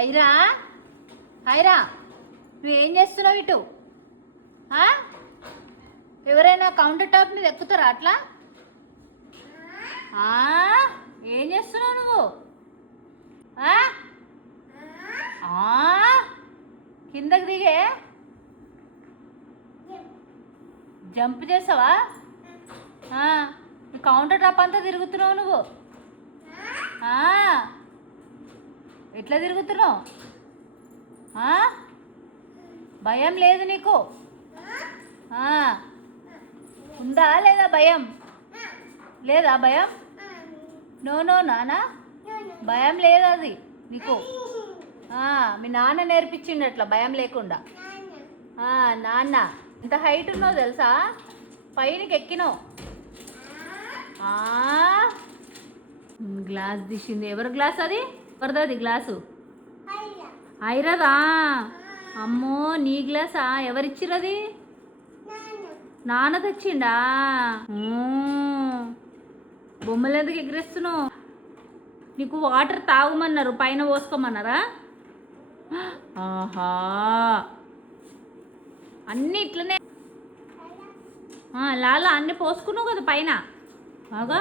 హైరా హైరా నువ్వేం చేస్తున్నావు ఇటు? ఎవరైనా కౌంటర్ టాప్ మీద ఎక్కుతారా అట్లా? ఏం చేస్తున్నావు నువ్వు? కిందకి దిగే జంప్ చేసావా? కౌంటర్ టాప్ అంతా తిరుగుతున్నావు నువ్వు. ఎట్లా తిరుగుతున్నావు? భయం లేదు నీకు? ఉందా లేదా భయం? లేదా భయం? నో నో నాన్న, భయం లేదు అది నీకు. మీ నాన్న నేర్పించిండు అట్లా భయం లేకుండా. నాన్న ఎంత హైట్ ఉన్నావు తెలుసా? పైనకి ఎక్కినావు. గ్లాస్ తీసింది. ఎవరి గ్లాస్ అది? ఎవరిది గ్లాసు? ఐరదా? అమ్మో, నీ గ్లాసా? ఎవరిచ్చిరది? నాన్న తెచ్చిండా? బొమ్మలు ఎందుకు ఎగిరేస్తున్నావు? నీకు వాటర్ తాగమన్నారు, పైన పోసుకోమన్నారా? ఆహా, అన్నీ ఇట్లనే లాలా అన్నీ పోసుకున్నావు కదా పైన. బాగా